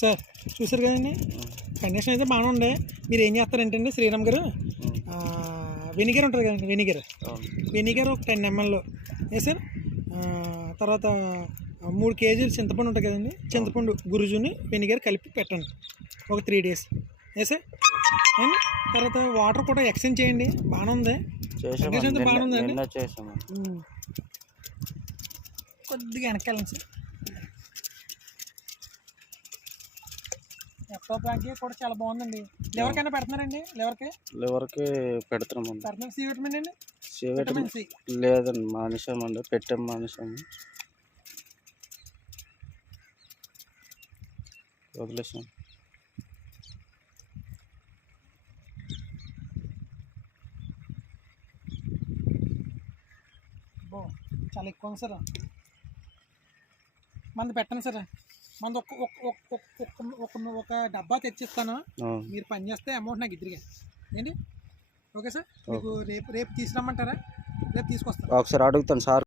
Sir. చూసారు కదండి? Condition అయితే బాగానే ఉండే. మీరు ఏం చేస్తారంటే శ్రీరామ్ గారు? వెనిగర్ ఉంటుంది కదండి వెనిగర్. వెనిగర్ ఒక టెన్ ఎంఎల్. వేసారు తర్వాత ఆ, మూడు కేజీలు చింతపండు ఉంటుంది కదండి. చింతపండు గురుజుని వెనిగర్ కలిపి పెట్టండి. ఒక త్రీ డేస్. వేసా అండ్ తర్వాత వాటర్ కూడా ఎక్స్చేంజ్ చేయండి. బాగానే ఉంది బాగానే ఉందండి? కొద్దిగా వెనకాలండి సార్ ఎప్పో బ్యాంకి కూడా చాలా బాగుందండి. ఎవరికైనా పెడుతున్నారండి? ఎవరికి లివర్కి పెడుతున్నామండి. పెడుతున్నారు? సి విటమిన్ అండి? సి విటమిన్ సి లేదండి. మానేసామండి. పెట్టాం మానేసాము. వదిలేసాం. చాలా ఎక్కువ ఉంది సార్. మంది పెట్టండి సార్. మంది ఒక ఒక ఒక- డబ్బా తెచ్చిస్తాను. మీరు పని చేస్తే అమౌంట్ నాకు ఇద్దరిగా ఏంటి? Okay sir? మీకు రేపు రేపు తీసుకురమ్మంటారా? రేపు తీసుకొస్తాను ఒకసారి అడుగుతాను సార్.